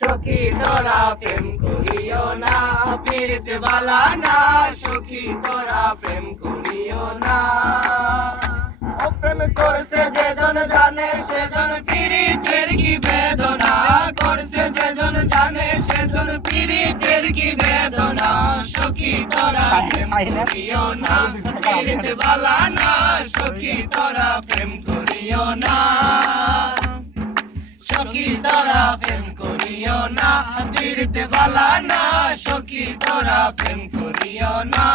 সখী তোরা প্রেম করিও না, ফিরতে বালা না। সখী তোরা প্রেম করিও না। ও প্রেম করছে যেজন জানে, সেজন পীড়িতের কি বেদনা। করছে যেজন জানে, সেজন পীড়িতের কি বেদনা। সখী তোরা প্রেম করিও না, ফিরতে বালা না। সখী তোরা প্রেম করিও না। সখী তোরা প্রেম করিও না ফিরতে বালা না, সখী তোরা প্রেম করিও না।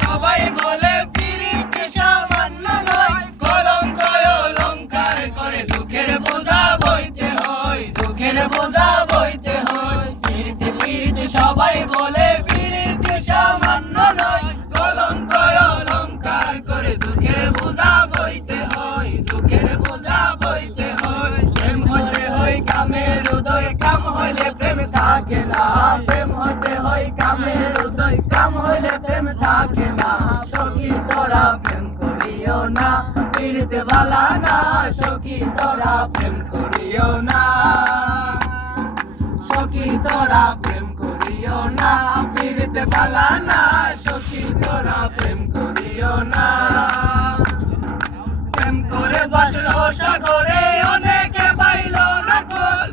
সবাই বলে পিরিতে সামান্য নয়, কলঙ্ক অলঙ্কার করে দুঃখের বোঝা বইতে হয়, দুঃখের বোঝা না, পীড়িতে বালা না, সখী তোরা প্রেম করিও না। সখী তোরা প্রেম করিও না, পীড়িতে বালা না, সখী তোরা প্রেম করিও না। প্রেম করে বাসল সাগরে, অনেকে পাইল না কল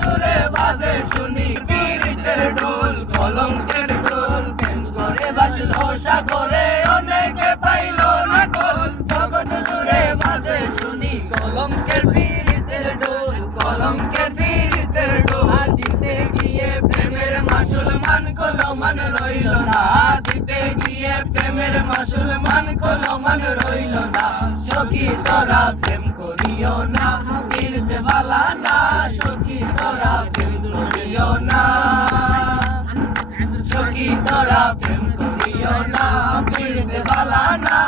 জুড়ে বাজে শুনি পীড়িতের ঢোল, কলঙ্কের ঢোল। প্রেম করে বাসল সাগরে প্রেমের মাসুল মান কলো মান রইল না। দিতে গিয়ে প্রেমের মাসুল মান কলো মান রইল না। সখী তোরা প্রেম করিও না। ফিরতে বালা না। সখী তোরা প্রেম করিও না। সখী তোরা প্রেম করিও না। ফিরতে বালা না।